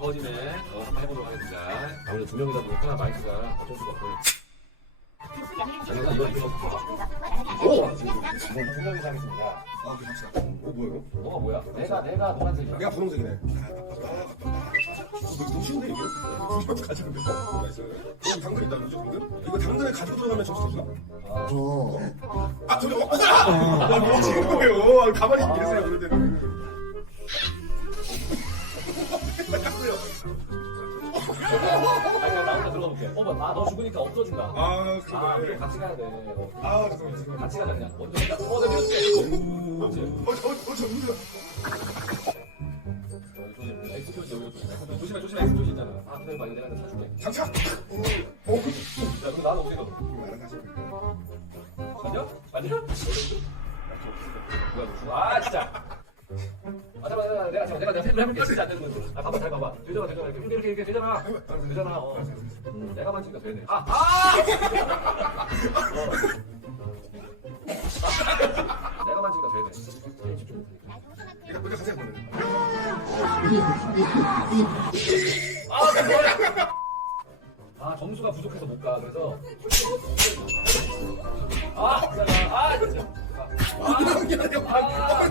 터지네. 어, 한번 해보도록 하겠습니다. 아무래도 두 명이다 보니까 마이크가 어쩔 수가 없고. 장난감 이거 이거 오! 지금 두 명이서 하겠습니다. 아, 합시다. 어, 뭐야, 이거? 너가 뭐야? 내가 내가 노란색이야. 내가 분홍색이네. 어, 너무 쉬운데, 이거? 이거 가지고 있어? 뭐가 있어요? 여기 당근 있다, 그죠, 당근? 이거 당근에 가지고 들어가면 점수 되나? 아, 저기, 어, 어, 아! 아, 뭐 하시는 거예요? 아, 가만히 계세요, 때 아 너 죽으니까 없어진다. 아, 아, 그래 그래. 같이 가야 돼. 어, 아, 죄송합니다. 죄송합니다. 같이 가자 그냥. 먼저 일단 어. 오. 그렇지. 어, 저, 어, 저, 힘들어. 엑스 표시 여기 조심해. 조심해 조심해 엑스 표시 있잖아. 아 기다려봐 이거 내가 다 사줄게. 장착! 어, 야 그럼 나는 어떻게 넣어? 맞냐? 내가 내가 내가 내가 팬을 해볼게 진짜 안 되는 건데. 아 봐봐 잘 봐봐. 되잖아 되잖아 이렇게 이렇게 이렇게 되잖아. 되잖아. 어. 음, 내가 만지니까 되네. 아 아! 어. 내가 만지니까 되네. 이거 먼저 가세요, 그러면. 아, 그 뭐야? 아, 점수가 부족해서 못 가. 그래서. 아, 진짜. 아, 진짜. 아, 아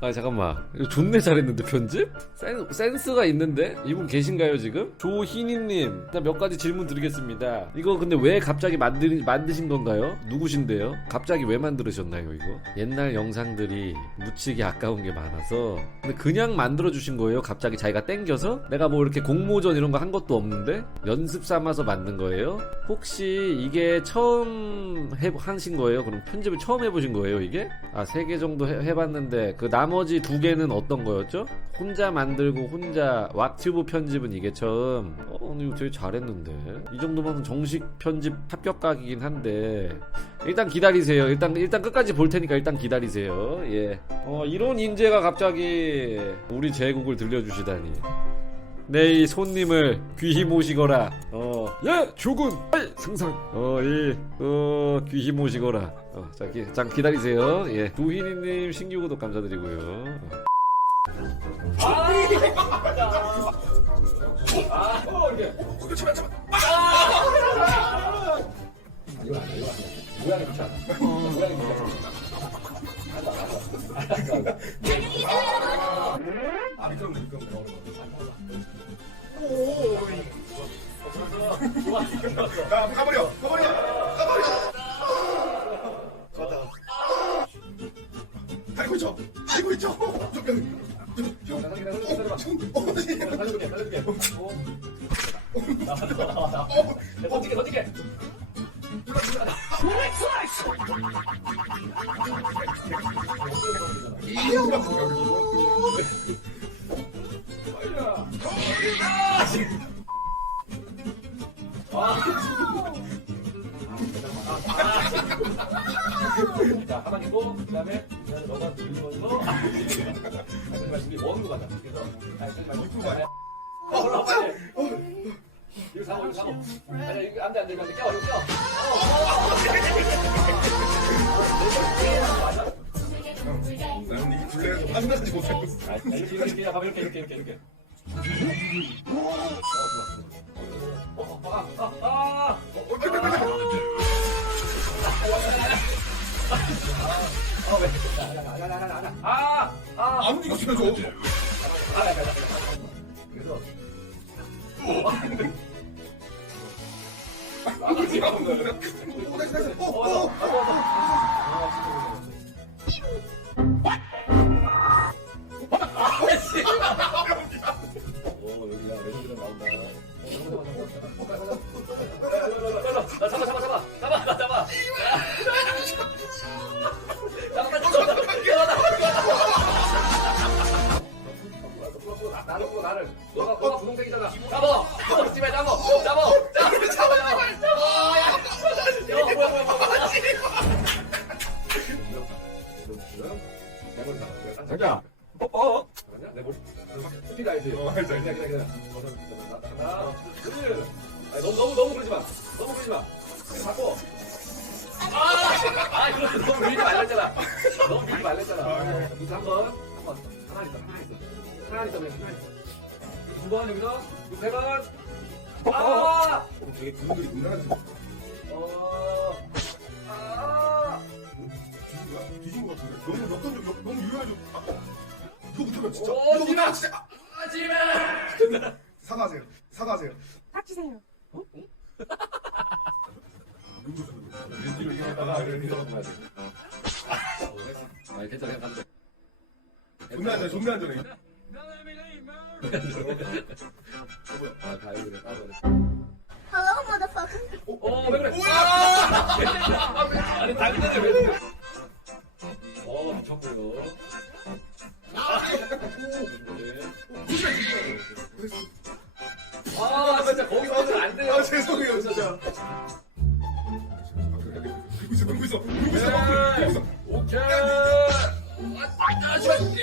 잠깐만 이거 존내 잘했는데 편집? 센, 센스가 있는데? 이분 계신가요 지금? 조희니님 일단 몇 가지 질문 드리겠습니다 이거 근데 왜 갑자기 만드, 만드신 건가요? 누구신데요? 갑자기 왜 만들으셨나요 이거? 옛날 영상들이 묻히기 아까운 게 많아서 근데 그냥 만들어 주신 거예요? 갑자기 자기가 땡겨서? 내가 뭐 이렇게 공모전 이런 거 한 것도 없는데? 연습 삼아서 만든 거예요? 혹시 이게 처음 해, 하신 거예요? 그럼 편집을 처음 해보신 거예요 이게? 아 세 개 정도 해, 해봤는데 그나 머지 두 개는 어떤 거였죠? 혼자 만들고 혼자 왁튜브 편집은 이게 처음 어 이거 되게 잘했는데 이 정도면 정식 편집 합격각이긴 한데 일단 기다리세요 일단 일단 끝까지 볼 테니까 일단 기다리세요 예어 이런 인재가 갑자기 우리 제국을 들려주시다니 내이 손님을 귀히 모시거라. 어, 예, 조군, 승상. 어, 이, 어, 귀히 모시거라. 어, 자, 기, 잠 기다리세요. 예, 두희니님 신규 구독 감사드리고요. 아, 아, 어. 어, 잠 어. 그 다음에, 그다음에 너가 들면서, 하지만 우리 원으로 가자. 그래서, 아, 하지만 유튜브 가자. 어. 이거 사고, 이거 사고. 아니야, 이거 안 돼, 안 돼, 이거 안 돼. 껴, 이거 껴. 나는 이게 불려서 판단하지 못하고 있어. 아, 이렇게, 이렇게, 이렇게, 봐봐, 이렇게, 이렇게, 이렇게, 이렇게. 어, 좋아. 어, 아, 아, 아. 어, 왜? 야, 야, 야, 야, 야, 야, 야. 아, 아. 안 움직였으면 줘. 아, 야, 야, 야, 야. 그래서 다시, 다시. 어, 어, 아! 아, 그렇지. 너무 밀지 말랬잖아. 너무 밀지 말랬잖아. 이제 한 번. 왔어. 가만히 있어, 가만히 있어. 가만히 있어, 그냥 가만히 있어. 두 번, 여기서. 세 번. 아! 어, 되게 분들이 놀라는 어. 아! 뒤진 거야? 뒤진 거 같은데? 너무 몇번 좀, 너무 유연해져. 아, 어. 이거 못하면 진짜. 오, 이거 못하면. 진짜. 아, 하지마! 사과하세요. 사과하세요. 닥치세요. 왼쪽 으로 이동하다가 이렇게 들어가야 돼. 아, 괜찮아, 돼. 존나 안전해, 존나 안전해. 아. 따로 해. Hello, motherfucker. 어, 왜 그래? 아! 아니, 당근에 왜 그래? 어, 미쳤고요. 아, 진짜 거기서 하면 안 돼요. 아, 죄송해요, 진짜. 그리고 있어, 그리고 있어, 그리고 있어, 그리고 있어. 오케이. 아, 아, 좋아. 그렇지.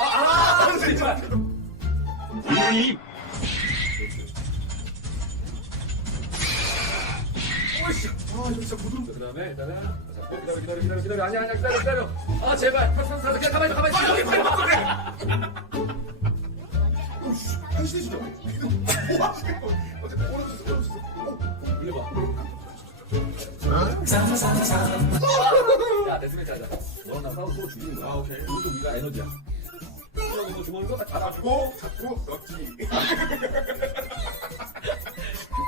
아, 진짜. 오이씨. 아, 이거 진짜 부드럽다. 그 다음에 일단은 잡고 기다려 기다려 기다려 기다려 아니야 아니야 기다려 기다려 아 제발 사사 그냥 가만히 있어 가만히 있어 오씨, 한시대 진짜. 이거 뭐 하시는 거? 어제 오른쪽, 오른쪽. 어, 올려봐 야 데스매치 하자. 너랑 싸우고 서로 죽이는 거야. 아, 오케이. 이것도 우리가 에너지야. 주머니로 딱 받아 잡고, 잡고, 넣기.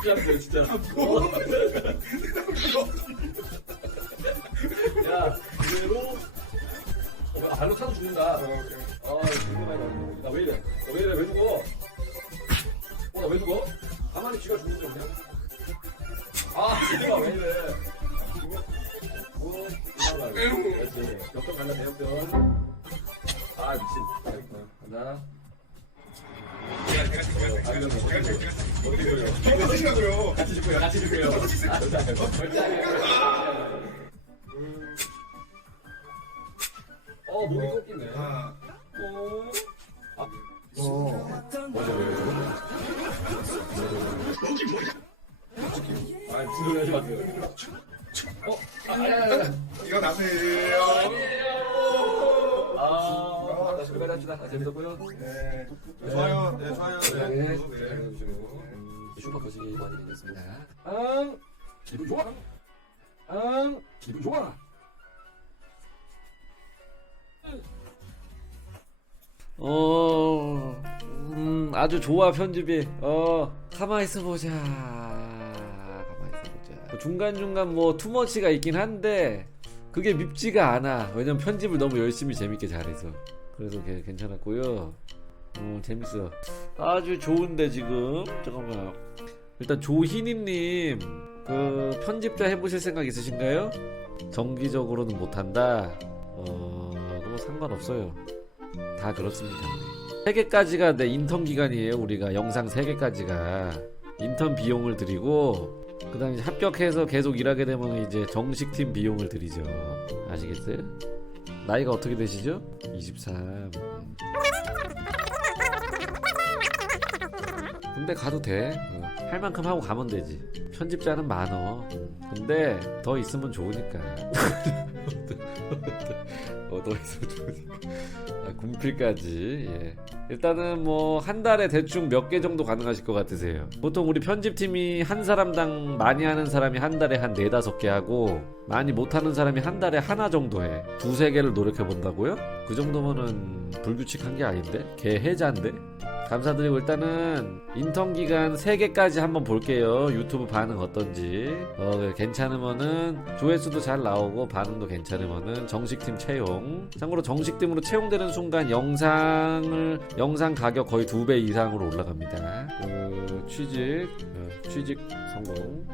죽지 진짜. 야 그대로. 어, 아, 발로 차도 죽는다. 아 이거 나왜 이래? 나왜 이래? 왜 죽어 어 나 왜 죽어? 가만히 쥐가 죽는 줄 그냥 아 진짜 왜 이래? 오 올라가 그렇지 역전 간다 대역전 아 미친. 간다 하시라고요. 같이 죽고요 같이 죽고요. 아 절대 안 돼. 절대 안 돼. 어 목이 꺾이네. 아, 어 아, 부르려 하지 마세요. 어? 아, 아니, 아니, 아니. 이거 나세요. 아, 다시 끝까지 합시다. 아, 재밌었고요. 네. 좋아요. 네, 좋아요. 네, 네. 네. 잘해주시고. 슈퍼 거시기 많이 드렸습니다. 응, 기분 좋아. 응, 기분 좋아. 어, 음, 아주 좋아 편집이. 어, 가만 있어 보자. 가만 있어 보자. 중간 중간 뭐 투머치가 있긴 한데 그게 밉지가 않아. 왜냐면 편집을 너무 열심히 재밌게 잘해서. 그래서 걔 괜찮았고요. 어, 재밌어. 아주 좋은데 지금 잠깐만. 일단 조희님님 그 편집자 해보실 생각 있으신가요? 정기적으로는 못한다. 어, 그거 상관없어요. 다 그렇습니다. 3개까지가 내 인턴 기간이에요. 우리가 영상 3개까지가 인턴 비용을 드리고 그 다음에 이제 합격해서 계속 일하게 되면 이제 정식 팀 비용을 드리죠. 아시겠어요? 나이가 어떻게 되시죠? 23. 군대 가도 돼. 어, 할 만큼 하고 가면 되지. 편집자는 많어. 근데 더 있으면 좋으니까. 어, 좋으니까. 아, 군필까지. 예. 일단은 뭐 한 달에 대충 몇 개 정도 가능하실 것 같으세요? 보통 우리 편집팀이 한 사람당 많이 하는 사람이 한 달에 한 네다섯 개 하고 많이 못하는 사람이 한 달에 하나 정도 해. 두세 개를 노력해 본다고요? 그 정도면은 불규칙한 게 아닌데? 개해자인데? 감사드리고 일단은 인턴 기간 3개까지 한번 볼게요. 유튜브 반응 어떤지. 어, 괜찮으면은 조회수도 잘 나오고 반응도 괜찮으면은 정식팀 채용. 참고로 정식팀으로 채용되는 순간 영상을 영상 가격 거의 2배 이상으로 올라갑니다. 그 취직 어, 취직 성공.